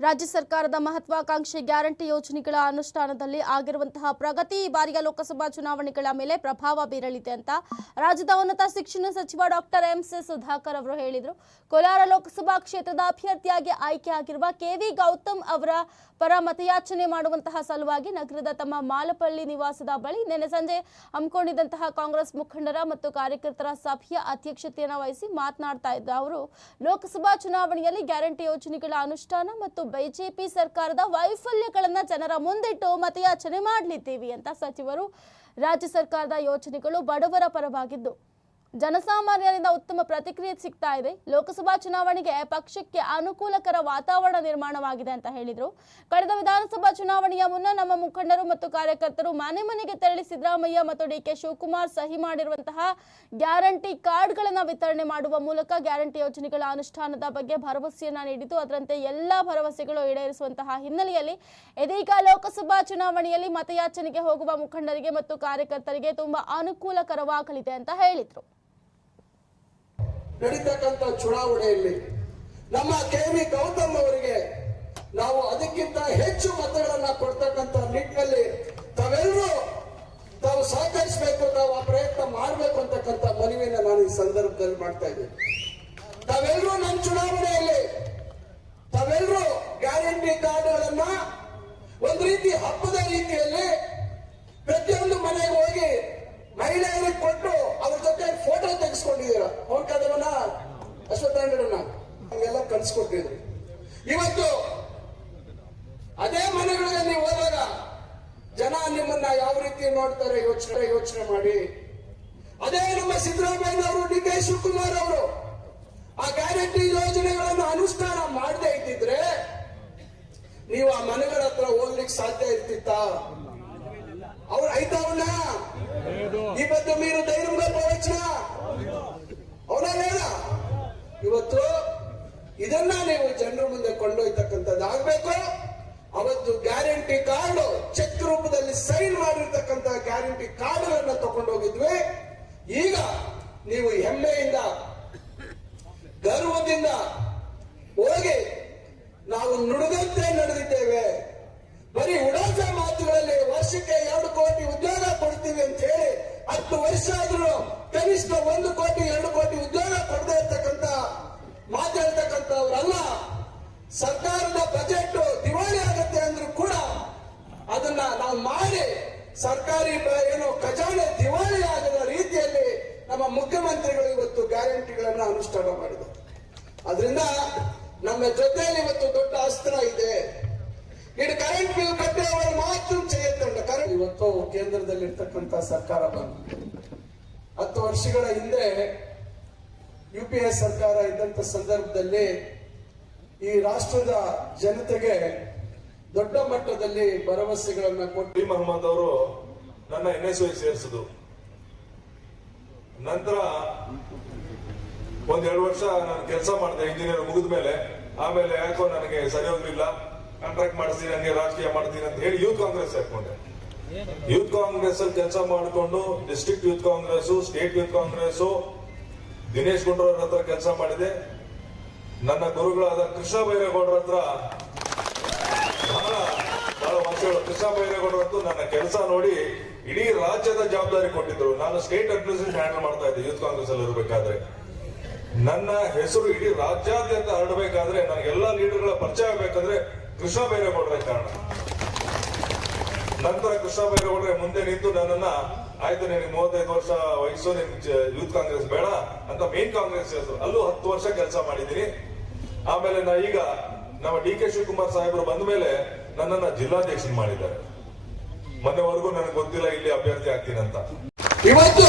ರಾಜ್ಯ ಸರ್ಕಾರದ ಮಹತ್ವಾಕಾಂಕ್ಷಿ ಗ್ಯಾರಂಟಿ ಯೋಜನೆಗಳ ಅನುಷ್ಠಾನದಲ್ಲಿ ಆಗಿರುವಂತಹ ಪ್ರಗತಿ ಈ ಬಾರಿಯ ಲೋಕಸಭಾ ಚುನಾವಣೆಗಳ ಮೇಲೆ ಪ್ರಭಾವ ಬೀರಲಿದೆ ಅಂತ ರಾಜ್ಯದ ಉನ್ನತ ಶಿಕ್ಷಣ ಸಚಿವ ಡಾಕ್ಟರ್ ಎಂ. ಸಿ. ಸುಧಾಕರ್ ಅವರು ಹೇಳಿದರು. ಕೋಲಾರ ಲೋಕಸಭಾ ಕ್ಷೇತ್ರದ ಅಭ್ಯರ್ಥಿಯಾಗಿ ಆಯ್ಕೆಯಾಗಿರುವ ಕೆವಿ ಗೌತಮ್ ಅವರ ಪರ ಮತಯಾಚನೆ ಮಾಡುವಂತಹ ಸಲುವಾಗಿ ನಗರದ ತಮ್ಮ ಮಾಲಪಳ್ಳಿ ನಿವಾಸದ ಬಳಿ ನಿನ್ನೆ ಸಂಜೆ ಹಮ್ಮಿಕೊಂಡಿದ್ದಂತಹ ಕಾಂಗ್ರೆಸ್ ಮುಖಂಡರ ಮತ್ತು ಕಾರ್ಯಕರ್ತರ ಸಭೆಯ ಅಧ್ಯಕ್ಷತೆಯನ್ನು ವಹಿಸಿ ಮಾತನಾಡ್ತಾ ಇದ್ದ ಅವರು, ಲೋಕಸಭಾ ಚುನಾವಣೆಯಲ್ಲಿ ಗ್ಯಾರಂಟಿ ಯೋಜನೆಗಳ ಅನುಷ್ಠಾನ ಮತ್ತು ಬಿಜೆಪಿ ಸರ್ಕಾರದ ವೈಫಲ್ಯಗಳನ್ನು ಜನರ ಮುಂದಿಟ್ಟು ಮತಯಾಚನೆ ಮಾಡಲಿದ್ದೀವಿ ಅಂತ ಸಚಿವರು, ರಾಜ್ಯ ಸರ್ಕಾರದ ಯೋಜನೆಗಳು ಬಡವರ ಪರವಾಗಿದ್ದು ಜನಸಾಮಾನ್ಯರಿಂದ ಉತ್ತಮ ಪ್ರತಿಕ್ರಿಯೆ ಸಿಗ್ತಾ ಇದೆ. ಲೋಕಸಭಾ ಚುನಾವಣೆಗೆ ಪಕ್ಷಕ್ಕೆ ಅನುಕೂಲಕರ ವಾತಾವರಣ ನಿರ್ಮಾಣವಾಗಿದೆ ಅಂತ ಹೇಳಿದರು. ಕಳೆದ ವಿಧಾನಸಭಾ ಚುನಾವಣೆಯ ಮುನ್ನ ನಮ್ಮ ಮುಖಂಡರು ಮತ್ತು ಕಾರ್ಯಕರ್ತರು ಮನೆ ಮನೆಗೆ ತೆರಳಿ ಸಿದ್ದರಾಮಯ್ಯ ಮತ್ತು ಡಿ ಕೆ ಶಿವಕುಮಾರ್ ಸಹಿ ಮಾಡಿರುವಂತಹ ಗ್ಯಾರಂಟಿ ಕಾರ್ಡ್ಗಳನ್ನು ವಿತರಣೆ ಮಾಡುವ ಮೂಲಕ ಗ್ಯಾರಂಟಿ ಯೋಜನೆಗಳ ಅನುಷ್ಠಾನದ ಬಗ್ಗೆ ಭರವಸೆಯನ್ನ ನೀಡಿದ್ದು, ಅದರಂತೆ ಎಲ್ಲಾ ಭರವಸೆಗಳು ಈಡೇರಿಸುವಂತಹ ಹಿನ್ನೆಲೆಯಲ್ಲಿ ಇದೀಗ ಲೋಕಸಭಾ ಚುನಾವಣೆಯಲ್ಲಿ ಮತಯಾಚನೆಗೆ ಹೋಗುವ ಮುಖಂಡರಿಗೆ ಮತ್ತು ಕಾರ್ಯಕರ್ತರಿಗೆ ತುಂಬಾ ಅನುಕೂಲಕರವಾಗಲಿದೆ ಅಂತ ಹೇಳಿದರು. ನಡೀತಕ್ಕಂಥ ಚುನಾವಣೆಯಲ್ಲಿ ನಮ್ಮ ಕೆ ವಿ ಗೌತಮ್ ಅವರಿಗೆ ನಾವು ಅದಕ್ಕಿಂತ ಹೆಚ್ಚು ಮತಗಳನ್ನ ಕೊಡ್ತಕ್ಕಂಥ ನಿಟ್ಟಿನಲ್ಲಿ ತಾವೆಲ್ಲರೂ ತಾವು ಸಹಕರಿಸಬೇಕು, ತಾವು ಆ ಪ್ರಯತ್ನ ಮಾಡಬೇಕು ಅಂತಕ್ಕಂಥ ಮನವಿಯನ್ನು ನಾನು ಈ ಸಂದರ್ಭದಲ್ಲಿ ಮಾಡ್ತಾ ಇದ್ದೀನಿ. ತಾವೆಲ್ಲರೂ ನಮ್ಮ ಚುನಾವಣೆಯಲ್ಲಿ ತಾವೆಲ್ಲರೂ ಗ್ಯಾರಂಟಿ ಕಾರ್ಡ್ಗಳನ್ನ ಒಂದು ರೀತಿ ಹಬ್ಬದ ರೀತಿಯಲ್ಲಿ ಪ್ರತಿಯೊಂದು ಮನೆಗೆ ಹೋಗಿ ಮಹಿಳೆಯರಿಗೆ ಕೊಟ್ಟು ಅವ್ರ ಜೊತೆ ಫೋಟೋ ತೆಗೆಸ್ಕೊಂಡಿದ್ದೀರ? ಅವ್ರ ಕದವನ? ಅಶ್ವತ್ಥಾಂಡರನ್ನ ಹಂಗೆಲ್ಲ ಕನ್ಸ್ಕೊಟ್ಟಿದ್ರು. ಇವತ್ತು ಅದೇ ಮನೆಗಳಿಗೆ ನೀವು ಹೋದಾಗ ಜನ ನಿಮ್ಮನ್ನ ಯಾವ ರೀತಿ ನೋಡ್ತಾರೆ ಯೋಚನೆ ಯೋಚನೆ ಮಾಡಿ. ಅದೇ ನಮ್ಮ ಸಿದ್ದರಾಮಯ್ಯ ಅವರು ಡಿ ಕೆ ಶಿವಕುಮಾರ್ ಅವರು ಆ ಗ್ಯಾರಂಟಿ ಯೋಜನೆಗಳನ್ನು ಅನುಷ್ಠಾನ ಮಾಡದೇ ಇದ್ದಿದ್ರೆ ನೀವು ಆ ಮನೆಗಳ ಹತ್ರ ಹೋಗ್ಲಿಕ್ಕೆ ಸಾಧ್ಯ ಇರ್ತಿತ್ತ? ಅವ್ರು ಐತಾವನ್ನ ಇವತ್ತು మీరు ధైర్యంగా పోవచ్చున అవునా లేదా ಇವತ್ತು ಇದನ್ನ ನೀವು ಜನರ ಮುಂದೆ ಕೊಂಡೊಯ್ತಕ್ಕಂಥದ್ದು ಆಗ್ಬೇಕು ಅವತ್ತು ಗ್ಯಾರಂಟಿ ಕಾರ್ಡ್ ಚೆಕ್ ರೂಪದಲ್ಲಿ ಸೈನ್ ಮಾಡಿರ್ತಕ್ಕಂಥ ಗ್ಯಾರಂಟಿ ಕಾರ್ಡ್ಗಳನ್ನ ತಗೊಂಡೋಗಿದ್ವಿ ಈಗ ನೀವು ಹೆಮ್ಮೆಯಿಂದ ಗರ್ವದಿಂದ ಹೋಗಿ ನಾವು ನುಡಿದಂತೆ ನಡೆದಿದ್ದೇವೆ ಬರೀ ಉಡಾಸ ಮಾತುಗಳಲ್ಲಿ ವರ್ಷಕ್ಕೆ ಎರಡು ಕೋಟಿ ಉದ್ಯೋಗ ಕೊಡ್ತೀವಿ ಅಂತ ಹೇಳಿ ಹತ್ತು ವರ್ಷ ಆದ್ರೂ ಕನಿಷ್ಠ ಒಂದು ಕೋಟಿ, ಎರಡು ಕೋಟಿ ಉದ್ಯೋಗ ಕೊಡದೇ ಇರ್ತಕ್ಕಂತ ಮಾತಾಡ್ತಕ್ಕಂಥವ್ರಲ್ಲ ಸರ್ಕಾರದ ಬಜೆಟ್ ದಿವಾಳಿ ಆಗುತ್ತೆ ಅಂದ್ರು ಕೂಡ ಅದನ್ನ ನಾವು ಮಾಡಿ ಸರ್ಕಾರಿ ಏನು ಖಜಾನೆ ದಿವಾಳಿ ಆಗದ ರೀತಿಯಲ್ಲಿ ನಮ್ಮ ಮುಖ್ಯಮಂತ್ರಿಗಳು ಇವತ್ತು ಗ್ಯಾರಂಟಿಗಳನ್ನ ಅನುಷ್ಠಾನ ಮಾಡಿದ್ರು. ಅದರಿಂದ ನಮ್ಮ ಜೊತೆಯಲ್ಲಿ ಇವತ್ತು ದೊಡ್ಡ ಅಸ್ತ್ರ ಇದೆ. ಇನ್ನು ಕರೆಂಟ್ ಬಿಲ್ ಕಟ್ಟೇವರು ಮಾತ್ರ ಚೇತಂಡ ಕರೆಂಟ್ ಇವತ್ತು ಕೇಂದ್ರದಲ್ಲಿ ಇರ್ತಕ್ಕಂತ ಸರ್ಕಾರ ಬಂತು. ಹತ್ತು ವರ್ಷಗಳ ಹಿಂದೆ ಯು ಪಿ ಎ ಸರ್ಕಾರ ಇದ್ದಂತ ಸಂದರ್ಭದಲ್ಲಿ ಈ ರಾಷ್ಟ್ರದ ಜನತೆಗೆ ದೊಡ್ಡ ಮಟ್ಟದಲ್ಲಿ ಭರವಸೆಗಳನ್ನ ಕೊಟ್ಟು ಮಹಮ್ಮದ್ ಅವರು ನನ್ನ ಎನ್ ಎಸ್ ಓ ಸೇರಿಸಿದ್ರು. ನಂತರ ಒಂದೆರಡು ವರ್ಷ ನಾನು ಕೆಲಸ ಮಾಡಿದೆ ಇಂಜಿನಿಯರ್ ಮುಗಿದ ಮೇಲೆ ಆಮೇಲೆ ಯಾಕೋ ನನಗೆ ಸರಿ ಕಾಂಟ್ರಾಕ್ಟ್ ಮಾಡ್ತೀನಿ ಹಂಗೆ ರಾಜಕೀಯ ಮಾಡ್ತೀನಿ ಅಂತ ಹೇಳಿ ಯೂತ್ ಕಾಂಗ್ರೆಸ್ ಸೇರ್ಕೊಂಡೆ ಯೂತ್ ಕಾಂಗ್ರೆಸ್ ಅಲ್ಲಿ ಕೆಲಸ ಮಾಡಿಕೊಂಡು district youth Congress state youth Congress Dinesh ಗುಂಡೂರ ಹತ್ರ ಕೆಲಸ ಮಾಡಿದೆ. ನನ್ನ ಗುರುಗಳಾದ ಕೃಷ್ಣ ಬೈರೇಗೌಡರ ಹತ್ರ ಬಹಳ ಬಹಳ ವರ್ಷಗಳು ಕೃಷ್ಣ ಬೈರೇಗೌಡರಂತೂ ನನ್ನ ಕೆಲಸ ನೋಡಿ ಇಡೀ ರಾಜ್ಯದ ಜವಾಬ್ದಾರಿ ಕೊಟ್ಟಿದ್ರು. ನಾನು ಸ್ಟೇಟ್ ಅಡ್ಮಿನಿಸ್ಟ್ರೇಷನ್ ಹ್ಯಾಂಡಲ್ ಮಾಡ್ತಾ ಇದ್ದೆ ಯೂತ್ ಕಾಂಗ್ರೆಸ್ ಅಲ್ಲಿ ಇರಬೇಕಾದ್ರೆ. ನನ್ನ ಹೆಸರು ಇಡೀ ರಾಜ್ಯಾದ್ಯಂತ ಹರಡಬೇಕಾದ್ರೆ ನನಗೆಲ್ಲ ಲೀಡರ್ಗಳ ಪರಿಚಯ ಆಗಬೇಕಂದ್ರೆ ಕೃಷ್ಣ ಬೈರೇಗೌಡರ ಕಾರಣ. ನಂತರ ಕೃಷ್ಣ ಬೈರೇಗೌಡರೆ ಮುಂದೆ ನಿಂತು ನನ್ನನ್ನ, ಆಯ್ತು ನಿನಗೆ ಮೂವತ್ತೈದು ವರ್ಷ ವಯಸ್ಸು, ನಿನ್ ಯೂತ್ ಕಾಂಗ್ರೆಸ್ ಬೇಡ ಅಂತ ಮೇನ್ ಕಾಂಗ್ರೆಸ್ ಅಲ್ಲೂ ಹತ್ತು ವರ್ಷ ಕೆಲಸ ಮಾಡಿದ್ದೀನಿ. ಆಮೇಲೆ ನಾ ಈಗ ನಮ್ಮ ಡಿ ಕೆ ಶಿವಕುಮಾರ್ ಸಾಹೇಬರು ಬಂದ ಮೇಲೆ ನನ್ನನ್ನ ಜಿಲ್ಲಾಧ್ಯಕ್ಷನ್ ಮಾಡಿದ್ದಾರೆ. ಮೊನ್ನೆವರೆಗೂ ನನಗೆ ಗೊತ್ತಿಲ್ಲ ಇಲ್ಲಿ ಅಭ್ಯರ್ಥಿ ಆಗ್ತೀನಿ ಅಂತ. ಇವತ್ತು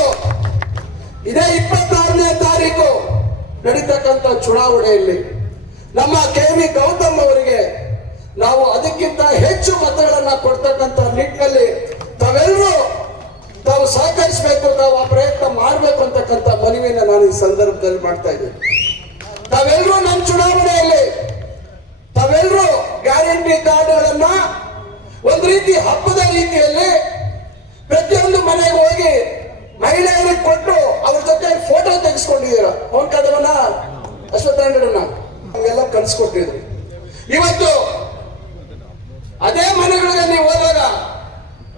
ಇದೇ ಇಪ್ಪತ್ತಾರನೇ ತಾರೀಕು ನಡೀತಕ್ಕಂಥ ಚುನಾವಣೆಯಲ್ಲಿ ನಮ್ಮ ಕೆ ವಿ ಗೌತಮ್ ಅವರಿಗೆ ನಾವು ಅದಕ್ಕಿಂತ ಹೆಚ್ಚು ಮತಗಳನ್ನ ಕೊಡ್ತಕ್ಕಂಥ ನಿಟ್ಟಿನಲ್ಲಿ ತಾವೆಲ್ಲರೂ ತಾವು ಸಹಕರಿಸಬೇಕು, ತಾವು ಆ ಪ್ರಯತ್ನ ಮಾಡಬೇಕು ಅಂತಕ್ಕಂಥ ಮನವಿಯನ್ನ ನಾನು ಈ ಸಂದರ್ಭದಲ್ಲಿ ಮಾಡ್ತಾ ಇದ್ದೀನಿ. ತಾವೆಲ್ಲರೂ ನಮ್ಮ ಚುನಾವಣೆಯಲ್ಲಿ ತಾವೆಲ್ಲರೂ ಗ್ಯಾರಂಟಿ ಕಾರ್ಡ್ಗಳನ್ನ ಒಂದು ರೀತಿ ಹಬ್ಬದ ರೀತಿಯಲ್ಲಿ ಪ್ರತಿಯೊಂದು ಮನೆಗೆ ಹೋಗಿ ಮಹಿಳೆಯರಿಗೆ ಕೊಟ್ಟು ಅವ್ರ ಜೊತೆ ಫೋಟೋ ತೆಗೆಸ್ಕೊಂಡಿದ್ದೀರ? ಅವನ್ ಕದವನ? ಅಶ್ವತ್ಥಾಂಡರನ್ನ ಹಂಗೆಲ್ಲ ಕನ್ಸ್ಕೊಟ್ಟಿದ್ರು. ಇವತ್ತು ಅದೇ ಮನೆಗಳಿಗೆ ನೀವು ಹೋದಾಗ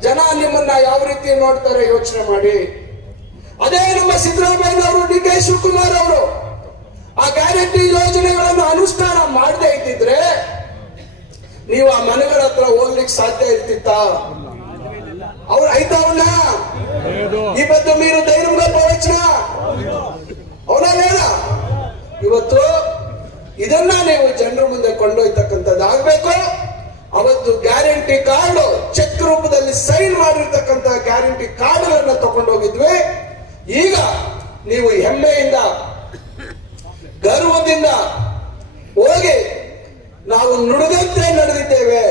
ಜನ ನಿಮ್ಮನ್ನ ಯಾವ ರೀತಿ ನೋಡ್ತಾರೆ ಯೋಚನೆ ಮಾಡಿ. ಅದೇ ನಮ್ಮ ಸಿದ್ದರಾಮಯ್ಯ ಅವರು ಡಿ ಕೆ ಶಿವಕುಮಾರ್ ಅವರು ಆ ಗ್ಯಾರಂಟಿ ಯೋಜನೆಗಳನ್ನು ಅನುಷ್ಠಾನ ಮಾಡದೇ ಇದ್ದಿದ್ರೆ ನೀವು ಆ ಮನೆಗಳ ಹತ್ರ ಹೋಗ್ಲಿಕ್ಕೆ ಸಾಧ್ಯ ಇರ್ತಿತ್ತ? ಅವ್ರು ಐತವನ್ನ ಇವತ್ತು ಮೀರು ಧೈರ್ಯ ಪ್ರವಚನ. ಅವನ ಇವತ್ತು ಇದನ್ನ ನೀವು ಜನರ ಮುಂದೆ ಕೊಂಡೊಯ್ತಕ್ಕಂಥದ್ದು ಆಗ್ಬೇಕು ಅವತ್ತು ಗ್ಯಾರಂಟಿ ಕಾರ್ಡ್ ಚೆಕ್ ರೂಪದಲ್ಲಿ ಸೈನ್ ಮಾಡಿರ್ತಕ್ಕಂಥ ಗ್ಯಾರಂಟಿ ಕಾರ್ಡ್ಗಳನ್ನ ತಗೊಂಡೋಗಿದ್ವಿ. ಈಗ ನೀವು ಹೆಮ್ಮೆಯಿಂದ, ಗರ್ವದಿಂದ ಹೋಗಿ ನಾವು ನುಡಿದಂತೆ ನಡೆದಿದ್ದೇವೆ.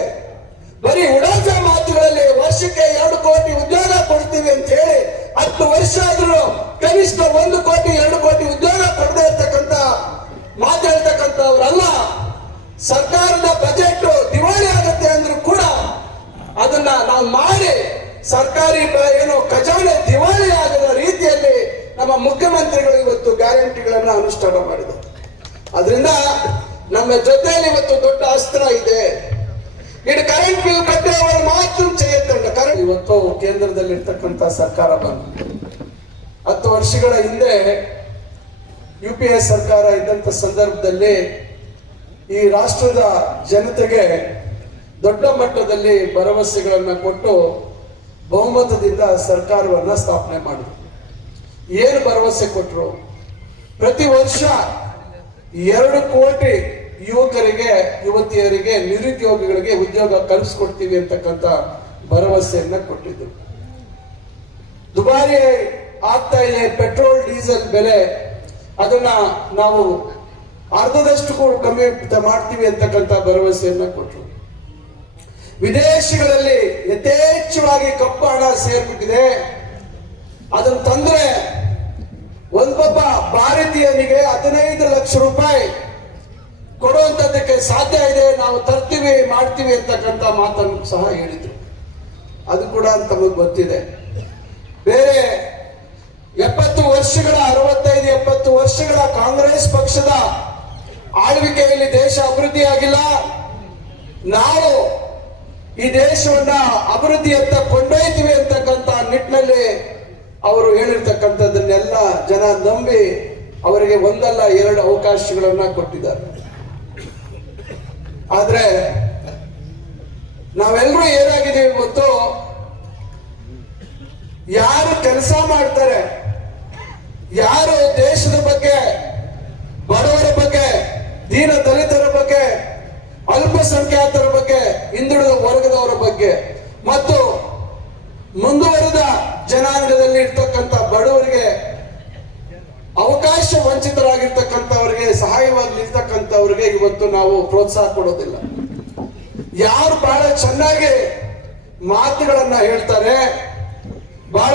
ಬರೀ ಉಡಾಸ ಮಾತುಗಳಲ್ಲಿ ವರ್ಷಕ್ಕೆ ಎರಡು ಕೋಟಿ ಉದ್ಯೋಗ ಕೊಡ್ತೀವಿ ಅಂತ ಹೇಳಿ ಹತ್ತು ವರ್ಷ ಆದ್ರೂ ಕನಿಷ್ಠ ಒಂದು ಕೋಟಿ, ಎರಡು ಕೋಟಿ ಉದ್ಯೋಗ ಕೊಡದೇ ಇರ್ತಕ್ಕಂತ ಮಾತಾಡ್ತಕ್ಕಂಥವ್ರಲ್ಲ ಸರ್ಕಾರದ ಬಜೆಟ್ ದಿವಾಳಿ ಆಗತ್ತೆ ಅಂದ್ರೂ ಕೂಡ ಅದನ್ನ ನಾವು ಮಾಡಿ ಸರ್ಕಾರಿ ಏನು ಖಜಾನೆ ದಿವಾಳಿ ಆಗದ ರೀತಿಯಲ್ಲಿ ನಮ್ಮ ಮುಖ್ಯಮಂತ್ರಿಗಳು ಇವತ್ತು ಗ್ಯಾರಂಟಿಗಳನ್ನ ಅನುಷ್ಠಾನ ಮಾಡಿದ್ರು. ಅದರಿಂದ ನಮ್ಮ ಜೊತೆಯಲ್ಲಿ ಇವತ್ತು ದೊಡ್ಡ ಅಸ್ತ್ರ ಇದೆ. ಇಡೀ ಕರೆಂಟ್ ಬಿಲ್ ಕಟ್ಟುವವರು ಮಾತ್ರ ಚೇತಣ್ಣ ಕರೆಂಟ್ ಇವತ್ತು ಕೇಂದ್ರದಲ್ಲಿ ಇರ್ತಕ್ಕಂತ ಸರ್ಕಾರ ಬಂತು. ಹತ್ತು ವರ್ಷಗಳ ಹಿಂದೆ ಯು ಪಿ ಎ ಸರ್ಕಾರ ಇದ್ದಂತ ಸಂದರ್ಭದಲ್ಲಿ ಈ ರಾಷ್ಟ್ರದ ಜನತೆಗೆ ದೊಡ್ಡ ಮಟ್ಟದಲ್ಲಿ ಭರವಸೆಗಳನ್ನ ಕೊಟ್ಟು ಬಹುಮತದಿಂದ ಸರ್ಕಾರವನ್ನ ಸ್ಥಾಪನೆ ಮಾಡಿದ್ರು. ಏನು ಭರವಸೆ ಕೊಟ್ಟರು ಪ್ರತಿ ವರ್ಷ ಎರಡು ಕೋಟಿ ಯುವಕರಿಗೆ, ಯುವತಿಯರಿಗೆ, ನಿರುದ್ಯೋಗಿಗಳಿಗೆ ಉದ್ಯೋಗ ಕಲ್ಪಿಸ್ಕೊಡ್ತೀವಿ ಅಂತಕ್ಕಂಥ ಭರವಸೆಯನ್ನ ಕೊಟ್ಟಿದ್ರು. ದುಬಾರಿ ಆಗ್ತಾ ಇದೆ ಪೆಟ್ರೋಲ್, ಡೀಸೆಲ್ ಬೆಲೆ. ಅದನ್ನ ನಾವು ಅರ್ಧದಷ್ಟು ಕಮ್ಮಿ ಮಾಡ್ತೀವಿ ಅಂತಕ್ಕಂಥ ಭರವಸೆಯನ್ನ ಕೊಟ್ಟರು ವಿದೇಶಗಳಲ್ಲಿ ಯಥೇಚ್ಛವಾಗಿ ಕಪ್ಪು ಹಣ ಸೇರ್ಬಿಟ್ಟಿದೆ. ಅದನ್ನು ತಂದ್ರೆ ಒಂದೊಬ್ಬ ಭಾರತೀಯನಿಗೆ ಹದಿನೈದು ಲಕ್ಷ ರೂಪಾಯಿ ಕೊಡುವಂತದ್ದಕ್ಕೆ ಸಾಧ್ಯ ಇದೆ, ನಾವು ತರ್ತೀವಿ, ಮಾಡ್ತೀವಿ ಅಂತಕ್ಕಂಥ ಮಾತನ್ನು ಸಹ ಹೇಳಿದ್ರು. ಅದು ಕೂಡ ತಮಗೆ ಗೊತ್ತಿದೆ. ಬೇರೆ ಎಪ್ಪತ್ತು ವರ್ಷಗಳ, ಅರವತ್ತೈದು, ಎಪ್ಪತ್ತು ವರ್ಷಗಳ ಕಾಂಗ್ರೆಸ್ ಪಕ್ಷದ ಆಳ್ವಿಕೆಯಲ್ಲಿ ದೇಶ ಅಭಿವೃದ್ಧಿ ಆಗಿಲ್ಲ ನಾವು ಈ ದೇಶವನ್ನ ಅಭಿವೃದ್ಧಿಯತ್ತ ಕೊಂಡೊಯ್ತೀವಿ ಅಂತಕ್ಕಂಥ ನಿಟ್ಟಿನಲ್ಲಿ ಅವರು ಹೇಳಿರ್ತಕ್ಕಂಥದ್ದನ್ನೆಲ್ಲ ಜನ ನಂಬಿ ಅವರಿಗೆ ಒಂದಲ್ಲ ಎರಡು ಅವಕಾಶಗಳನ್ನ ಕೊಟ್ಟಿದ್ದಾರೆ. ಆದ್ರೆ ನಾವೆಲ್ಲರೂ ಏನಾಗಿದ್ದೀವಿ ಇವತ್ತು ಯಾರು ಕೆಲಸ ಮಾಡ್ತಾರೆ, ಯಾರು ದೇಶದ ಬಗ್ಗೆ, ಬಡವರ ಬಗ್ಗೆ, ದೀನ ದಲಿತರ ಬಗ್ಗೆ ಅಲ್ಪಸಂಖ್ಯಾತರ ಬಗ್ಗೆ, ಹಿಂದುಳಿದ ವರ್ಗದವರ ಬಗ್ಗೆ, ಮತ್ತು ಮುಂದುವರೆದ ಜನಾಂಗದಲ್ಲಿ ಇರ್ತಕ್ಕಂಥ ಬಡವರಿಗೆ ಅವಕಾಶ ವಂಚಿತರಾಗಿರ್ತಕ್ಕಂಥವ್ರಿಗೆ, ಸಹಾಯವಾಗಿ ನಿಲ್ತಕ್ಕಂಥವ್ರಿಗೆ ಇವತ್ತು ನಾವು ಪ್ರೋತ್ಸಾಹ ಕೊಡೋದಿಲ್ಲ. ಯಾರು ಬಹಳ ಚೆನ್ನಾಗಿ ಮಾತುಗಳನ್ನ ಹೇಳ್ತಾರೆ, ಬಹಳ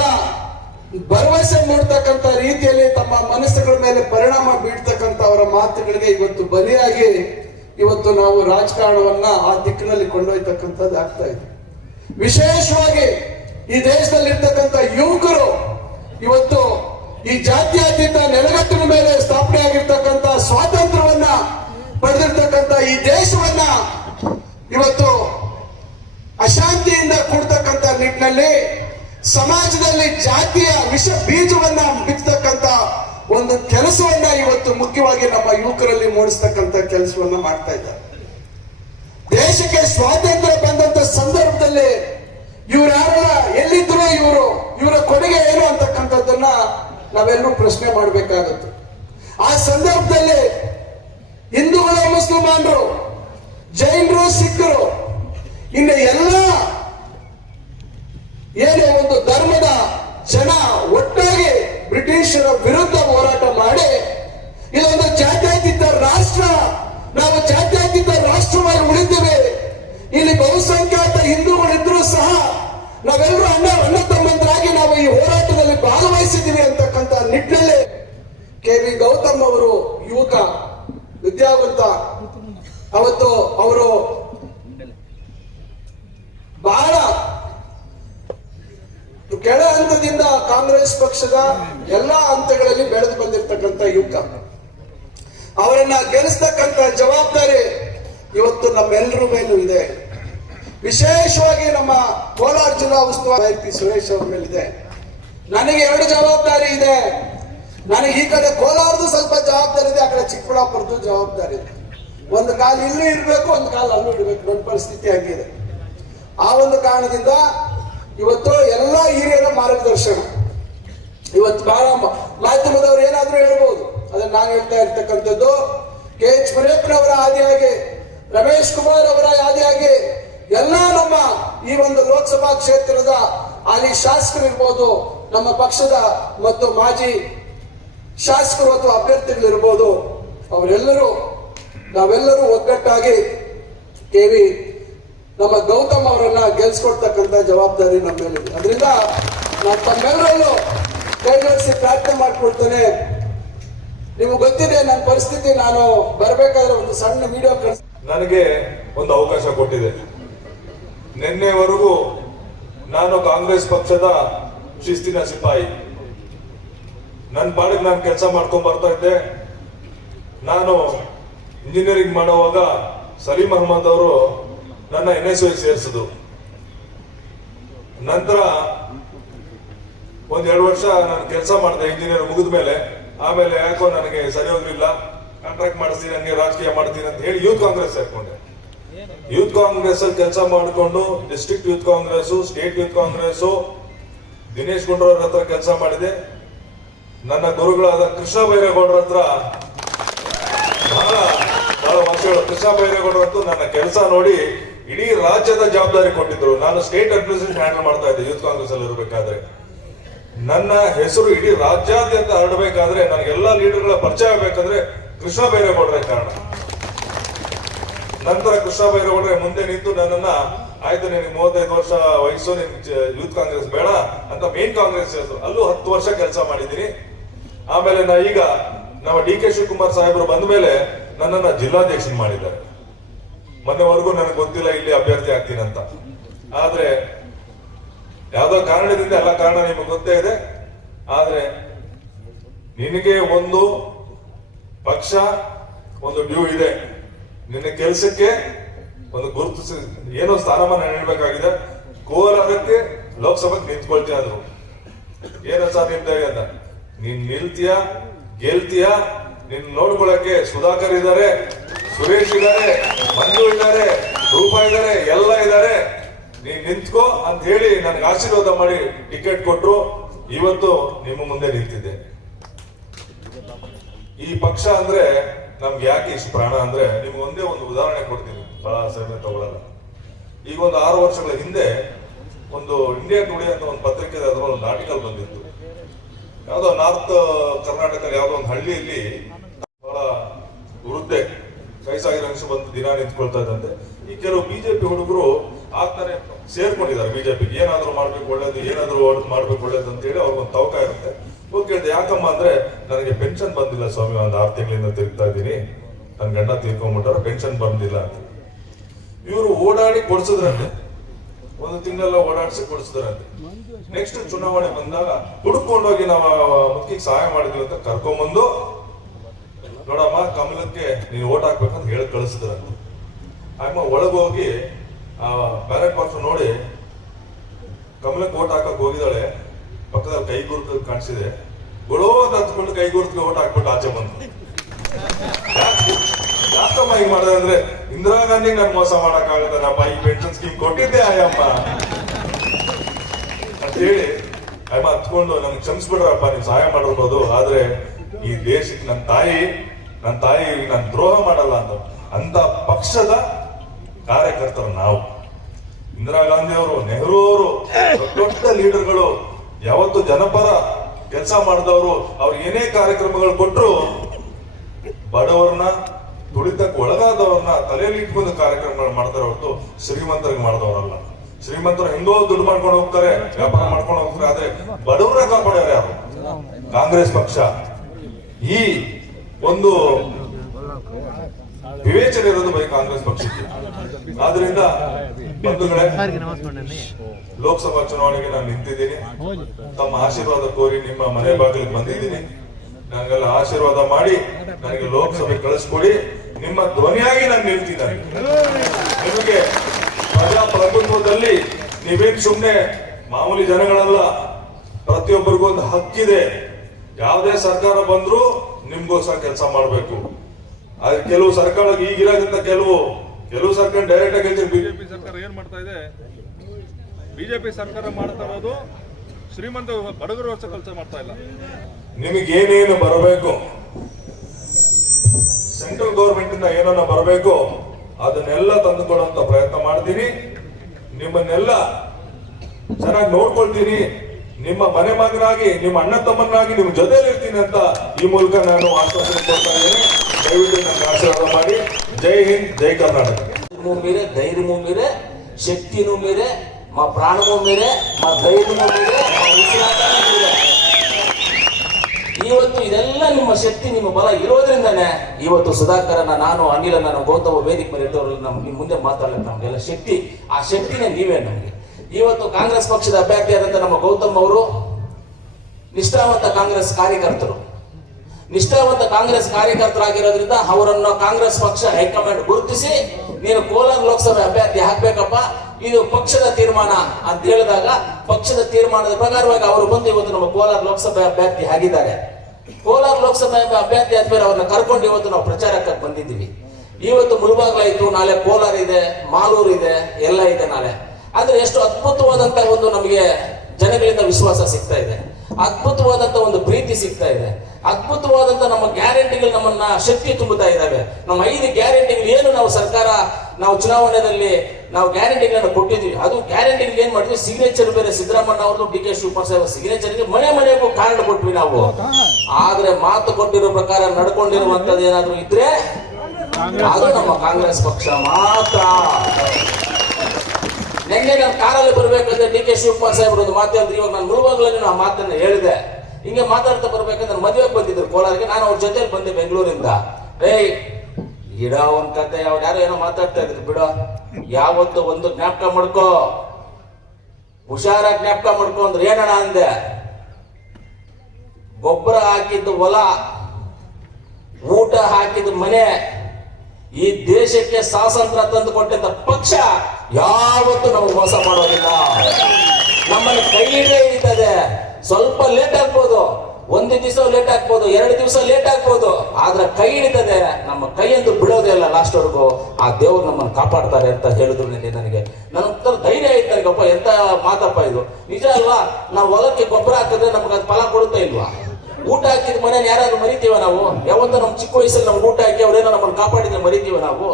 ಭರವಸೆ ಮೂಡ್ತಕ್ಕಂಥ ರೀತಿಯಲ್ಲಿ ತಮ್ಮ ಮನಸ್ಸುಗಳ ಮೇಲೆ ಪರಿಣಾಮ ಬೀಳ್ತಕ್ಕಂಥ ಅವರ ಮಾತುಗಳಿಗೆ ಇವತ್ತು ಬಲಿಯಾಗಿ ಇವತ್ತು ನಾವು ರಾಜಕಾರಣವನ್ನ ಆ ದಿಕ್ಕಿನಲ್ಲಿ ಕೊಂಡೊಯ್ತಕ್ಕಂಥದ್ದು ಆಗ್ತಾ ಇದೆ. ವಿಶೇಷವಾಗಿ ಈ ದೇಶದಲ್ಲಿ ಇರ್ತಕ್ಕಂಥ ಯುವಕರು ಇವತ್ತು ಈ ಜಾತ್ಯಾತೀತ ನೆಲಗಟ್ಟಿನ ಮೇಲೆ ಸ್ಥಾಪನೆ ಆಗಿರ್ತಕ್ಕಂಥ ಸ್ವಾತಂತ್ರ್ಯವನ್ನ ಪಡೆದಿರ್ತಕ್ಕಂಥ ಈ ದೇಶವನ್ನ ಇವತ್ತು ಅಶಾಂತಿಯಿಂದ ಕೂಡ್ತಕ್ಕಂಥ ನಿಟ್ಟಿನಲ್ಲಿ ಸಮಾಜದಲ್ಲಿ ಜಾತಿಯ ವಿಷ ಬೀಜವನ್ನ ಬಿತ್ತಕ್ಕಂತ ಒಂದು ಕೆಲಸವನ್ನ ಇವತ್ತು ಮುಖ್ಯವಾಗಿ ನಮ್ಮ ಯುವಕರಲ್ಲಿ ಮೂಡಿಸ್ತಕ್ಕಂತ ಕೆಲಸವನ್ನ ಮಾಡ್ತಾ ಇದ್ದಾರೆ. ದೇಶಕ್ಕೆ ಸ್ವಾತಂತ್ರ್ಯ ಬಂದಂತ ಸಂದರ್ಭದಲ್ಲಿ ಇವ್ರು ಎಲ್ಲಿದ್ರು ಇವರು, ಇವರ ಕೊಡುಗೆ ಏನು ಅಂತಕ್ಕಂಥದ್ದನ್ನ ನಾವೆಲ್ಲರೂ ಪ್ರಶ್ನೆ ಮಾಡಬೇಕಾಗುತ್ತೆ. ಆ ಸಂದರ್ಭದಲ್ಲಿ ಹಿಂದೂಗಳು, ಮುಸ್ಲಿಮಾನರು, ಜೈನರು ಸಿಖ್ರು ಇನ್ನು ಎಲ್ಲ ಏನು ಒಂದು ಧರ್ಮದ ಜನ ಒಟ್ಟಾಗಿ ಬ್ರಿಟಿಷರ ವಿರುದ್ಧ ಹೋರಾಟ ಮಾಡಿ ಇದೊಂದು ಜಾತ್ಯತೀತ ರಾಷ್ಟ್ರ. ನಾವು ಜಾತ್ಯತೀತ ರಾಷ್ಟ್ರವಾಗಿ ಉಳಿದಿವೆ. ಇಲ್ಲಿ ಬಹುಸಂಖ್ಯಾತ ಹಿಂದೂಗಳಿದ್ರು ಸಹ ನಾವೆಲ್ಲರೂ ಅಣ್ಣ ಅಣ್ಣ ತಮ್ಮಂತರಾಗಿ ನಾವು ಈ ಹೋರಾಟದಲ್ಲಿ ಭಾಗವಹಿಸಿದ್ದೀವಿ ಅಂತಕ್ಕಂಥ ನಿಟ್ಟಿನಲ್ಲಿ ಕೆ ವಿ ಗೌತಮ್ ಅವರು ಯುವಕ, ವಿದ್ಯಾವಂತ. ಅವತ್ತು ಅವರು ಬಹಳ ಕೆಳ ಹಂತದಿಂದ ಕಾಂಗ್ರೆಸ್ ಪಕ್ಷದ ಎಲ್ಲಾ ಹಂತಗಳಲ್ಲಿ ಬೆಳೆದು ಬಂದಿರತಕ್ಕಂತ ಯುಗ ಅವರನ್ನ ಗೆಲ್ಲಿಸ್ತಕ್ಕಂತ ಜವಾಬ್ದಾರಿ ಇವತ್ತು ನಮ್ಮೆಲ್ಲರ ಮೇಲೂ ಇದೆ. ವಿಶೇಷವಾಗಿ ನಮ್ಮ ಕೋಲಾರ ಜಿಲ್ಲಾ ಉಸ್ತುವಾರಿ ಸುರೇಶ್ ಅವ್ರ ಮೇಲಿದೆ. ನನಗೆ ಎರಡು ಜವಾಬ್ದಾರಿ ಇದೆ. ನನಗೆ ಈ ಕಡೆ ಕೋಲಾರದು ಸ್ವಲ್ಪ ಜವಾಬ್ದಾರಿ ಇದೆ, ಆ ಕಡೆ ಚಿಕ್ಕಬಳ್ಳಾಪುರದ್ದು ಜವಾಬ್ದಾರಿ ಇದೆ. ಒಂದು ಕಾಲ ಇಲ್ಲಿ ಇರಬೇಕು, ಒಂದು ಕಾಲ ಅಲ್ಲೂ ಇಡಬೇಕು ನನ್ನ ಪರಿಸ್ಥಿತಿ ಆಗಿದೆ ಆ ಒಂದು ಕಾರಣದಿಂದ ಇವತ್ತು ಎಲ್ಲ ಹಿರಿಯರ ಮಾರ್ಗದರ್ಶನ. ಇವತ್ತು ಬಹಳ ಮಾಧ್ಯಮದವರು ಏನಾದ್ರೂ ಹೇಳ್ಬೋದು. ಅದನ್ನ ನಾನು ಹೇಳ್ತಾ ಇರ್ತಕ್ಕಂಥದ್ದು, ಕೆ. ಎಚ್. ಮುನಿಯಪ್ಪನವರ ಆದಿಯಾಗಿ ರಮೇಶ್ ಕುಮಾರ್ ಅವರ ಆದಿಯಾಗಿ ಎಲ್ಲ ನಮ್ಮ ಈ ಒಂದು ಲೋಕಸಭಾ ಕ್ಷೇತ್ರದ ಅಲ್ಲಿ ಶಾಸಕರಿರ್ಬೋದು, ನಮ್ಮ ಪಕ್ಷದ ಮತ್ತು ಮಾಜಿ ಶಾಸಕರು ಅಥವಾ ಅಭ್ಯರ್ಥಿಗಳಿರ್ಬೋದು, ಅವರೆಲ್ಲರೂ, ನಾವೆಲ್ಲರೂ ಒಗ್ಗಟ್ಟಾಗಿ ಕೆ. ವಿ. ನಮ್ಮ ಗೌತಮ್ ಅವರನ್ನ ಗೆಲ್ಸ್ಕೊಡ್ತಕ್ಕಂಥ ಜವಾಬ್ದಾರಿ ನಮ್ಮ ಮೇಲಿದೆ ಅದರಿಂದ ನಾನು ತಮ್ಮೆಲ್ಲರಲ್ಲೂ ಕೈ ಜೋಡಿಸಿ ಪ್ರಾರ್ಥನೆ ಮಾಡ್ಕೊಳ್ತೇನೆ. ನಿಮಗೆ ಗೊತ್ತಿದೆ ನನ್ನ ಪರಿಸ್ಥಿತಿ, ನಾನು ಬರಬೇಕಾದ್ರೆ ಒಂದು ಸಣ್ಣ ವಿಡಿಯೋ ಕಳಿಸ್ ನನಗೆ ಒಂದು ಅವಕಾಶ ಕೊಟ್ಟಿದೆ. ನಿನ್ನೆವರೆಗೂ ನಾನು ಕಾಂಗ್ರೆಸ್ ಪಕ್ಷದ ಶಿಸ್ತಿನ ಸಿಪಾಯಿ. ನನ್ನ ಪಾಡಿಗೆ ನಾನು ಕೆಲಸ ಮಾಡ್ಕೊಂಡ್ ಬರ್ತಾ ಇದ್ದೆ. ನಾನು ಇಂಜಿನಿಯರಿಂಗ್ ಮಾಡುವಾಗ ಸಲೀಮ್ ಅಹಮದ್ ಅವರು ನನ್ನ ಎನ್ ಎಸ್ ಸೇರಿಸಿದ್ರು ನಂತರ ಒಂದೆರಡು ವರ್ಷ ನಾನು ಕೆಲಸ ಮಾಡಿದೆ ಇಂಜಿನಿಯರ್ ಮುಗಿದ ಮೇಲೆ. ಆಮೇಲೆ ಯಾಕೋ ನನಗೆ ಸರಿ ಹೋಗ್ಲಿಲ್ಲ. ಕಾಂಟ್ರಾಕ್ಟ್ ಮಾಡಿಸ್ತೀನಿ ನನಗೆ ರಾಜಕೀಯ ಮಾಡ್ತೀನಿ ಅಂತ ಹೇಳಿ ಯೂತ್ ಕಾಂಗ್ರೆಸ್ ಸೇರ್ಕೊಂಡೆ. ಯೂತ್ ಕಾಂಗ್ರೆಸ್ ಅಲ್ಲಿ ಕೆಲಸ ಮಾಡಿಕೊಂಡು district youth Congress state youth Congress Dinesh ಗುಂಡ್ರವ್ರ ಹತ್ರ ಕೆಲಸ ಮಾಡಿದೆ. ನನ್ನ ಗುರುಗಳಾದ ಕೃಷ್ಣ ಬೈರೇಗೌಡರ ಹತ್ರ ಬಹಳ ಬಹಳ ವರ್ಷಗಳು ಕೃಷ್ಣ ನನ್ನ ಕೆಲಸ ನೋಡಿ ಇಡೀ ರಾಜ್ಯದ ಜವಾಬ್ದಾರಿ ಕೊಟ್ಟಿದ್ರು. ನಾನು ಸ್ಟೇಟ್ ಅಡ್ಮಿನಿಸ್ಟ್ರೇಷನ್ ಹ್ಯಾಂಡಲ್ ಮಾಡ್ತಾ ಇದ್ದೆ ಯೂತ್ ಕಾಂಗ್ರೆಸ್ ಅಲ್ಲಿ ಇರಬೇಕಾದ್ರೆ. ನನ್ನ ಹೆಸರು ಇಡೀ ರಾಜ್ಯಾದ್ಯಂತ ಹರಡಬೇಕಾದ್ರೆ ನನಗೆಲ್ಲ ಲೀಡರ್ಗಳ ಪರಿಚಯ ಆಗಬೇಕಂದ್ರೆ ಕೃಷ್ಣ ಬೈರೇಗೌಡರೇ ಕಾರಣ. ನಂತರ ಕೃಷ್ಣ ಬೈರೇಗೌಡರೆ ಮುಂದೆ ನಿಂತು ನನ್ನನ್ನ, ಆಯ್ತು ನಿನಗೆ ಮೂವತ್ತೈದು ವರ್ಷ ವಯಸ್ಸು, ನಿನ್ ಯೂತ್ ಕಾಂಗ್ರೆಸ್ ಬೇಡ ಅಂತ ಮೇನ್ ಕಾಂಗ್ರೆಸ್ ಹೆಸರು ಅಲ್ಲೂ ಹತ್ತು ವರ್ಷ ಕೆಲಸ ಮಾಡಿದ್ದೀನಿ ಆಮೇಲೆ ನಾ ಈಗ ನಮ್ಮ ಡಿ ಕೆ ಶಿವಕುಮಾರ್ ಸಾಹೇಬರು ಬಂದ ಮೇಲೆ ನನ್ನನ್ನ ಜಿಲ್ಲಾಧ್ಯಕ್ಷ ಮಾಡಿದ್ದಾರೆ. ಮೊನ್ನೆವರೆಗೂ ನನಗೆ ಗೊತ್ತಿಲ್ಲ ಇಲ್ಲಿ ಅಭ್ಯರ್ಥಿ ಆಗ್ತೀನಂತ ಆದ್ರೆ ಯಾವ್ದೋ ಕಾರಣದಿಂದ ಎಲ್ಲ ಕಾರಣ ನಿಮಗೆ ಗೊತ್ತೇ ಇದೆ. ಆದ್ರೆ ನಿನಗೆ ಒಂದು ಪಕ್ಷ, ಒಂದು ಡ್ಯೂ ಇದೆ. ನಿನ್ನ ಕೆಲಸಕ್ಕೆ ಒಂದು ಗುರುತು ಏನೋ ಸ್ಥಾನಮಾನ ನೀಡಬೇಕಾಗಿದೆ. ಕೋಲಾರಕ್ಕೆ ಲೋಕಸಭೆಗೆ ನಿಂತ್ಕೊಳ್ತೀಯ ಅಂದ್ರು. ಏನ ಸರ್ ನಿಮ್ದ ಅಂತ. ನೀನ್ ನಿಲ್ತೀಯ, ಗೆಲ್ತೀಯ, ನಿನ್ ನೋಡ್ಕೊಳಕ್ಕೆ ಸುಧಾಕರ್ ಇದ್ದಾರೆ ಸುರೇಶ್ ಇದ್ದಾರೆ ಮಂಜು ಇದ್ದಾರೆ ರೂಪಾ ಇದ್ದಾರೆ ಎಲ್ಲ ಇದ್ದಾರೆ ನೀನ್ ನಿಂತ್ಕೋ ಅಂತ ಹೇಳಿ ನನಗೆ ಆಶೀರ್ವಾದ ಮಾಡಿ ಟಿಕೆಟ್ ಕೊಟ್ರು. ಇವತ್ತು ನಿಮ್ಮ ಮುಂದೆ ನಿಂತಿದ್ದೆ. ಈ ಪಕ್ಷ ಅಂದ್ರೆ ನಮ್ಗೆ ಯಾಕೆ ಇಷ್ಟು ಪ್ರಾಣ ಅಂದ್ರೆ ನಿಮ್ಗೆ ಒಂದೇ ಒಂದು ಉದಾಹರಣೆ ಕೊಡ್ತೀನಿ. ಬಹಳ ಸಮಯ ತಗೊಳ್ಳಲ್ಲ ಈಗ ಒಂದು ಆರು ವರ್ಷಗಳ ಹಿಂದೆ ಒಂದು ಇಂಡಿಯಾ ಟುಡೇ ಅಂತ ಒಂದು ಪತ್ರಿಕೆ ಅದರ ಒಂದು ಆರ್ಟಿಕಲ್ ಬಂದಿತ್ತು. ಯಾವುದೋ ನಾರ್ತ್ ಕರ್ನಾಟಕದ ಯಾವುದೋ ಒಂದು ಹಳ್ಳಿಯಲ್ಲಿ ವಯಸ್ಸಾಗಿರೋ ಹೆಂಗಸು ಬಂದು ದಿನ ನಿಂತ್ಕೊಳ್ತಾ ಇದ್ದಂತೆ. ಈ ಕೆಲವು ಬಿಜೆಪಿ ಹುಡುಗರು ಆಗ್ತಾನೆ ಸೇರ್ಕೊಂಡಿದ್ದಾರೆ ಬಿಜೆಪಿಗೆ ಏನಾದ್ರು ಮಾಡ್ಬೇಕು ಒಳ್ಳೇದು, ಏನಾದ್ರು ಮಾಡ್ಬೇಕು ಒಳ್ಳೇದು ಅಂತ ಹೇಳಿ ಅವ್ರಿಗೊಂದು ತವಕ ಇರುತ್ತೆ. ಹೋಗಿ ಕೇಳಿದೆ, ಯಾಕಮ್ಮ ಅಂದ್ರೆ ನನಗೆ ಪೆನ್ಷನ್ ಬಂದಿಲ್ಲ ಸ್ವಾಮಿ, ಒಂದು ಆರು ತಿಂಗಳಿಂದ ತಿರುಗ್ತಾ ಇದ್ದೀನಿ. ನನ್ನ ಗಂಡ ತೀರ್ಕೊಂಡ್ಬಿಟ್ಟಾರ ಪೆನ್ಷನ್ ಬಂದಿಲ್ಲ ಅಂತ. ಇವರು ಓಡಾಡಿ ಕೊಡ್ಸಿದ್ರಂತೆ. ಒಂದು ತಿಂಗಳೆಲ್ಲ ಓಡಾಡಿಸಿ ಕೊಡಿಸಿದ್ರಂತೆ. ನೆಕ್ಸ್ಟ್ ಚುನಾವಣೆ ಬಂದಾಗ ಹುಡುಕೊಂಡೋಗಿ ನಾವು ಮುಖ್ಯಕ್ಕೆ ಸಹಾಯ ಮಾಡಿದ್ವಿ ಅಂತ ಕರ್ಕೊಂಬಂದು ನೋಡಮ್ಮ, ಕಮಲಕ್ಕೆ ನೀನು ಓಟ್ ಹಾಕ್ಬೇಕಂತ ಹೇಳಿ ಕಳಿಸಿದ್ರ ಅಮ್ಮ ಒಳಗೋಗಿ ಆ ಬ್ಯಾಲೆಟ್ ಬಾಕ್ಸ್ ನೋಡಿ. ಕಮಲಕ್ಕೆ ಓಟ್ ಹಾಕಕ್ ಹೋಗಿದ್ದಾಳೆ. ಪಕ್ಕದಲ್ಲಿ ಕೈ ಗುರುತು ಕಾಣಿಸಿದೆ. ಗೊಳೋ ಹತ್ಕೊಂಡು ಕೈ ಗುರುತಿಗೆ ಓಟ್ ಹಾಕ್ಬಿಟ್ಟು ಆಚೆ ಬಂತು ಯಾಕೆ- ಯಾಕಮ್ಮ ಹಿಂಗ್ ಮಾಡಿದೆ ಅಂದ್ರೆ ಇಂದಿರಾ ಗಾಂಧಿ ನನ್ ಮೋಸ ಮಾಡಕ್ ಈ ಪೆನ್ಷನ್ ಸ್ಕೀಮ್ ಕೊಟ್ಟಿದ್ದೆ, ಆಯಮ್ಮ. ಅಂತ ಹೇಳಿ ಅಯ್ಯಮ್ಮ ಹತ್ಕೊಂಡು ನಮ್ಗೆ ಕ್ಷಮಿಸ್ಬಿಡ್ರಪ್ಪ, ನೀವು ಸಹಾಯ ಮಾಡಿರ್ಬೋದು. ಆದ್ರೆ ಈ ದೇಶಕ್ಕೆ ನನ್ನ ತಾಯಿ ನನ್ನ ತಾಯಿ ನಾನು ದ್ರೋಹ ಮಾಡಲ್ಲ ಅಂತ ಅಂತ ಪಕ್ಷದ ಕಾರ್ಯಕರ್ತರು ನಾವು. ಇಂದಿರಾ ಗಾಂಧಿ ಅವರು ನೆಹರು ಅವರು, ದೊಡ್ಡ ಲೀಡರ್ಗಳು, ಯಾವತ್ತು ಜನಪರ ಕೆಲಸ ಮಾಡಿದವರು, ಅವ್ರು ಏನೇ ಕಾರ್ಯಕ್ರಮಗಳು ಕೊಟ್ಟರು ಬಡವರನ್ನ, ತುಳಿತಕ್ಕೆ ಒಳಗಾದವ್ರನ್ನ ತಲೆಯಲ್ಲಿ ಇಟ್ಕೊಂಡು ಕಾರ್ಯಕ್ರಮಗಳು ಮಾಡ್ತಾರೆ ಹೊರತು ಶ್ರೀಮಂತರಿಗೆ ಮಾಡಿದವರಲ್ಲ. ಶ್ರೀಮಂತರು ಹೆಂಗೋ ದುಡ್ಡು ಮಾಡ್ಕೊಂಡು ಹೋಗ್ತಾರೆ, ವ್ಯಾಪಾರ ಮಾಡ್ಕೊಂಡು ಹೋಗ್ತಾರೆ, ಆದ್ರೆ ಬಡವರ ಕಾಪಾಡ್ಯಾರ ಯಾರು? ಕಾಂಗ್ರೆಸ್ ಪಕ್ಷ. ಈ ಒಂದು ವಿವೇಚನೆ ಇರೋದು ಬರೀ ಕಾಂಗ್ರೆಸ್ ಪಕ್ಷಕ್ಕೆ. ಆದ್ರಿಂದ ಲೋಕಸಭಾ ಚುನಾವಣೆಗೆ ನಾನು ನಿಂತಿದ್ದೀನಿ. ತಮ್ಮ ಆಶೀರ್ವಾದ ಕೋರಿ ನಿಮ್ಮ ಮನೆ ಬಾಗಿಲಿಗೆ ಬಂದಿದ್ದೀನಿ. ನನಗೆಲ್ಲ ಆಶೀರ್ವಾದ ಮಾಡಿ ನನಗೆ ಲೋಕಸಭೆ ಕಳಿಸ್ಕೊಡಿ. ನಿಮ್ಮ ಧ್ವನಿಯಾಗಿ ನಾನು ನಿಲ್ತಿದ್ದೇನೆ. ನಿಮಗೆ ಪ್ರಜಾಪ್ರಭುತ್ವದಲ್ಲಿ ನೀವೇನ್ ಸುಮ್ನೆ ಮಾಮೂಲಿ ಜನಗಳಲ್ಲ, ಪ್ರತಿಯೊಬ್ಬರಿಗೂ ಒಂದು ಹಕ್ಕಿದೆ. ಯಾವುದೇ ಸರ್ಕಾರ ಬಂದ್ರೂ ನಿಮ್ಗೋಸ್ಕರ ಕೆಲಸ ಮಾಡಬೇಕು. ಆದ್ರೆ ಕೆಲವು ಸರ್ಕಾರ ಈಗಿರೋದ್ರಿಂದ ಕೆಲವು ಕೆಲವು ಸರ್ಕಾರ ಡೈರೆಕ್ಟ್ ಆಗಿ ಬಿಜೆಪಿ ಸರ್ಕಾರ ಏನ್ ಮಾಡ್ತಾ ಇದೆ? ಬಿಜೆಪಿ ಸರ್ಕಾರ ಮಾಡ್ತಾ ಇರೋದು ಶ್ರೀಮಂತ ಬಡಗರು ವರ್ಷ ಕೆಲಸ ಮಾಡ್ತಾ ಇಲ್ಲ. ನಿಮಗೇನೇನು ಬರಬೇಕು? ಸೆಂಟ್ರಲ್ ಗೌರ್ಮೆಂಟ್ ಇಂದ ಏನನ್ನ ಬರಬೇಕು? ಅದನ್ನೆಲ್ಲ ತಂದುಕೊಡುವಂತ ಪ್ರಯತ್ನ ಮಾಡ್ತೀನಿ. ನಿಮ್ಮನ್ನೆಲ್ಲ ಚೆನ್ನಾಗಿ ನೋಡ್ಕೊಳ್ತೀನಿ. ನಿಮ್ಮ ಮನೆ ಮಗನಾಗಿ ನಿಮ್ಮ ಅಣ್ಣ ತಮ್ಮನಾಗಿ ನಿಮ್ಮ ಜೊತೆಲಿ ಇರ್ತೀನಿ ಅಂತ ಈ ಮೂಲಕ ನಾನು ಆಶ್ವಾಸನೆ ಕೊಡ್ತಾ ಇದ್ದೀನಿ ದಯವಿಟ್ಟು ನನ್ನ ಆಶೀರ್ವಾದ ಮಾಡಿ ಜೈ ಹಿಂದ್ ಜೈ ಕರ್ನಾಟಕ ధైర్యము మీరే ధైర్యము మీరే శక్తిను మీరే మా ప్రాణము మీరే మా ధైర్యము మీరే మా ಉಸಿರಾಟನೂ మీరే ಇವತ್ತು ಇದೆಲ್ಲ ನಿಮ್ಮ ಶಕ್ತಿ ನಿಮ್ಮ ಬಲ ಇರೋದ್ರಿಂದಾನೆ ಇವತ್ತು ಸುಧಾಕರನ ನಾನು ಅನಿಲ ನಾನು ಗೌತಮ ವೇದಿಕೆ ಮೇಲೆ ಇಟ್ಟವರು ನಮ್ಮ ನಿಮ್ಮ ಮುಂದೆ ಮಾತಾಡಲಿಕ್ಕೆ ನಮಗೆಲ್ಲ ಶಕ್ತಿ ಆ ಶಕ್ತಿನೇ ನೀವೇ ನಮಗೆ ಇವತ್ತು ಕಾಂಗ್ರೆಸ್ ಪಕ್ಷದ ಅಭ್ಯರ್ಥಿಯಾದಂಥ ನಮ್ಮ ಗೌತಮ್ ಅವರು ನಿಷ್ಠಾವಂತ ಕಾಂಗ್ರೆಸ್ ಕಾರ್ಯಕರ್ತರು. ನಿಷ್ಠಾವಂತ ಕಾಂಗ್ರೆಸ್ ಕಾರ್ಯಕರ್ತರಾಗಿರೋದ್ರಿಂದ ಅವರನ್ನು ಕಾಂಗ್ರೆಸ್ ಪಕ್ಷ ಹೈಕಮಾಂಡ್ ಗುರುತಿಸಿ, ನೀನು ಕೋಲಾರ ಲೋಕಸಭೆ ಅಭ್ಯರ್ಥಿ ಹಾಕ್ಬೇಕಪ್ಪ ಇದು ಪಕ್ಷದ ತೀರ್ಮಾನ ಅಂತ ಹೇಳಿದಾಗ ಪಕ್ಷದ ತೀರ್ಮಾನದ ಪ್ರಕಾರವಾಗಿ ಅವರು ಬಂದು ಇವತ್ತು ನಮ್ಮ ಕೋಲಾರ ಲೋಕಸಭೆ ಅಭ್ಯರ್ಥಿ ಆಗಿದ್ದಾರೆ. ಕೋಲಾರ ಲೋಕಸಭೆ ಅಭ್ಯರ್ಥಿ ಆದ್ಮೇಲೆ ಅವ್ರನ್ನ ಕರ್ಕೊಂಡು ಇವತ್ತು ನಾವು ಪ್ರಚಾರಕ್ಕೆ ಬಂದಿದ್ದೀವಿ. ಇವತ್ತು ಮುಳುಬಾಗ್ಲಾಯ್ತು ನಾಳೆ ಕೋಲಾರ ಇದೆ, ಮಾಲೂರು ಇದೆ, ಎಲ್ಲ ಇದೆ ನಾಳೆ. ಆದ್ರೆ ಎಷ್ಟು ಅದ್ಭುತವಾದಂತ ಒಂದು ನಮಗೆ ಜನಗಳಿಂದ ವಿಶ್ವಾಸ ಸಿಗ್ತಾ ಇದೆ. ಅದ್ಭುತವಾದಂತ ಒಂದು ಪ್ರೀತಿ ಸಿಗ್ತಾ ಇದೆ. ಅದ್ಭುತವಾದಂತ ನಮ್ಮ ಗ್ಯಾರಂಟಿಗಳು ನಮ್ಮನ್ನ ಶಕ್ತಿ ತುಂಬುತ್ತಾ ಇದ್ದಾವೆ. ನಮ್ಮ ಐದು ಗ್ಯಾರಂಟಿಗಳು ಏನು ನಾವು ಸರ್ಕಾರ, ನಾವು ಚುನಾವಣೆಯಲ್ಲಿ ನಾವು ಗ್ಯಾರಂಟಿಗಳನ್ನು ಕೊಟ್ಟಿದ್ವಿ ಅದು ಗ್ಯಾರಂಟಿಗಳು ಏನ್ ಮಾಡಿದ್ವಿ? ಸಿಗ್ನೇಚರ್ ಬೇರೆ ಸಿದ್ದರಾಮಣ್ಣ ಅವ್ರದ್ದು, ಡಿ ಕೆ ಶಿವಕುಮಾರ್ ಸಾಹೇಬ್ ಸಿಗ್ನೇಚರ್ಗೆ ಮನೆ ಮನೆಗೂ ಕಾರಣ ಕೊಟ್ವಿ ನಾವು. ಆದ್ರೆ ಮಾತು ಕೊಟ್ಟಿರೋ ಪ್ರಕಾರ ನಡ್ಕೊಂಡಿರುವಂತದ್ದು ಏನಾದ್ರೂ ಇದ್ರೆ ಅದು ನಮ್ಮ ಕಾಂಗ್ರೆಸ್ ಪಕ್ಷ ಮಾತ್ರ. ನಿನ್ನೆ ನಾನು ಕಾರಲ್ಲಿ ಬರ್ಬೇಕಂದ್ರೆ ಡಿ ಕೆ ಶಿವಕುಮಾರ್ ಸಾಹೇಬ್ರು ಒಂದು ಇವಾಗ ನಾನು ಮುಳುವಾಗ್ಲೂ ಆ ಮಾತನ್ನ ಹೇಳಿದೆ. ಹಿಂಗೆ ಮಾತಾಡ್ತಾ ಬರ್ಬೇಕಂದ್ರೆ ಮದುವೆಗೆ ಬಂದಿದ್ರು ಕೋಲಾರಿಗೆ ನಾನು ಅವ್ರ ಜೊತೆಲಿ ಬಂದೆ ಬೆಂಗಳೂರಿಂದ. ಏಯ್ ಗಿಡ ಒಂದ್ ಕತೆ. ಅವ್ರು ಯಾರೋ ಏನೋ ಮಾತಾಡ್ತಾ ಇದ್ರು. ಬಿಡ. ಯಾವತ್ತು ಒಂದು ಜ್ಞಾಪಕ ಮಾಡ್ಕೋ. ಹುಷಾರಾಗಿ ಜ್ಞಾಪಕ ಮಾಡ್ಕೊ ಅಂದ್ರೆ ಏನಣ್ಣ ಅಂದೆ? ಗೊಬ್ಬರ ಹಾಕಿದ್ದು ಹೊಲ, ಊಟ ಹಾಕಿದ ಮನೆ, ಈ ದೇಶಕ್ಕೆ ಸ್ವಾತಂತ್ರ್ಯ ತಂದು ಕೊಟ್ಟಂತ ಪಕ್ಷ ಯಾವತ್ತೂ ನಮಗೆ ಮೋಸ ಮಾಡೋದಿಲ್ಲ. ನಮ್ಮಲ್ಲಿ ಕೈ ಇರ್ತದೆ. ಹಿಡಿತದೆ ಸ್ವಲ್ಪ ಲೇಟ್ ಆಗ್ಬೋದು. ಒಂದು ದಿವಸ ಲೇಟ್ ಆಗ್ಬೋದು, ಎರಡು ದಿವಸ ಲೇಟ್ ಆಗ್ಬೋದು. ಆದ್ರೆ ಕೈ ಹಿಡಿತದೆ. ನಮ್ಮ ಕೈಯಂದು ಬಿಡೋದೇ ಇಲ್ಲ ಲಾಸ್ಟ್ ವರೆಗೂ. ಆ ದೇವ್ರು ನಮ್ಮನ್ನು ಕಾಪಾಡ್ತಾರೆ ಅಂತ ಹೇಳಿದ್ರು ನಿನ್ನೆ ನನಗೆ. ನನ್ನ ಧೈರ್ಯ ಆಯ್ತು ನನಗಪ್ಪ ಎಂತ ಮಾತಪ್ಪ ಇದು? ನಿಜ ಅಲ್ವಾ? ನಾವು ಹೊಲಕ್ಕೆ ಗೊಬ್ಬರ ಹಾಕಿದ್ರೆ ನಮ್ಗೆ ಅದು ಫಲ ಕೊಡುತ್ತೆ ಇಲ್ವಾ? ಊಟ ಹಾಕಿದ ಮನೇಲಿ ಯಾರಾದ್ರೂ ಮರಿತೀವ ನಾವು? ಯಾವತ್ತೂ ನಮ್ಮ ಚಿಕ್ಕ ವಯಸ್ಸಲ್ಲಿ ನಮ್ಗೆ ಊಟ ಹಾಕಿ ಅವರೇನೋ ನಮ್ಮನ್ನು ಕಾಪಾಡಿದ್ರೆ ಮರಿತೀವ ನಾವು?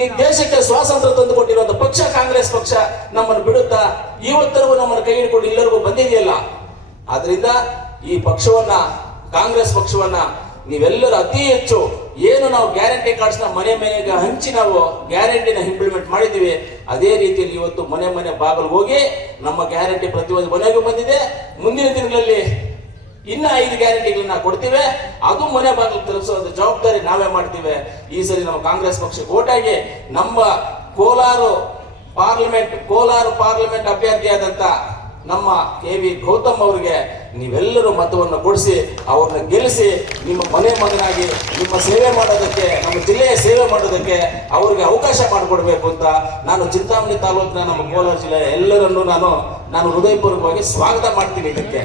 ಈ ದೇಶಕ್ಕೆ ಸ್ವಾತಂತ್ರ್ಯ ತಂದು ಕೊಟ್ಟಿರುವಂತ ಪಕ್ಷ, ಕಾಂಗ್ರೆಸ್ ಪಕ್ಷ ನಮ್ಮನ್ನು ಬಿಡುತ್ತಾ ಇವತ್ತರೆಗೂ ನಮ್ಮನ್ನು ಕೈ ಹಿಡ್ಕೊಂಡು ಎಲ್ಲರಿಗೂ ಬಂದಿದೆಯಲ್ಲ? ಆದ್ರಿಂದ ಈ ಪಕ್ಷವನ್ನ, ಕಾಂಗ್ರೆಸ್ ಪಕ್ಷವನ್ನ ನೀವೆಲ್ಲರೂ ಅತಿ ಹೆಚ್ಚು ಏನು ನಾವು ಗ್ಯಾರಂಟಿ ಕಾರ್ಡ್ಸ್ನ ಮನೆ ಮನೆಗೆ ಹಂಚಿ ನಾವು ಗ್ಯಾರಂಟಿನ ಇಂಪ್ಲಿಮೆಂಟ್ ಮಾಡಿದ್ದೀವಿ, ಅದೇ ರೀತಿಯಲ್ಲಿ ಇವತ್ತು ಮನೆ ಮನೆ ಬಾಗಿಲು ಹೋಗಿ ನಮ್ಮ ಗ್ಯಾರಂಟಿ ಪ್ರತಿಯೊಂದು ಮನೆಗೂ ಬಂದಿದೆ. ಮುಂದಿನ ದಿನಗಳಲ್ಲಿ ಇನ್ನ ಐದು ಗ್ಯಾರಂಟಿಗಳನ್ನ ಕೊಡ್ತೀವಿ. ಅದು ಮನೆ ಬಾಗಿಲು ತಲುಪಿಸುವಂತ ಜವಾಬ್ದಾರಿ ನಾವೇ ಮಾಡ್ತೀವಿ. ಈ ಸರಿ ನಾವು ಕಾಂಗ್ರೆಸ್ ಪಕ್ಷಕ್ಕೆ ಓಟಾಗಿ ನಮ್ಮ ಕೋಲಾರ ಪಾರ್ಲಿಮೆಂಟ್ ಕೋಲಾರ ಪಾರ್ಲಿಮೆಂಟ್ ಅಭ್ಯರ್ಥಿಯಾದಂತ ನಮ್ಮ ಕೆ ವಿ ಗೌತಮ್ ಅವರಿಗೆ ನೀವೆಲ್ಲರೂ ಮತವನ್ನು ಕೊಡಿಸಿ, ಅವ್ರನ್ನ ಗೆಲ್ಲಿಸಿ, ನಿಮ್ಮ ಮನೆ ಮಗನಾಗಿ, ನಿಮ್ಮ ಸೇವೆ ಮಾಡೋದಕ್ಕೆ, ನಮ್ಮ ಜಿಲ್ಲೆಯ ಸೇವೆ ಮಾಡೋದಕ್ಕೆ ಅವ್ರಿಗೆ ಅವಕಾಶ ಮಾಡಿಕೊಡ್ಬೇಕು ಅಂತ ನಾನು ಚಿಂತಾಮಣಿ ತಾಲೂಕಿನ ನಮ್ಮ ಕೋಲಾರ ಜಿಲ್ಲೆಯ ಎಲ್ಲರನ್ನೂ ನಾನು ನಾನು ಹೃದಯಪೂರ್ವಕವಾಗಿ ಸ್ವಾಗತ ಮಾಡ್ತೀನಿ ಇದಕ್ಕೆ.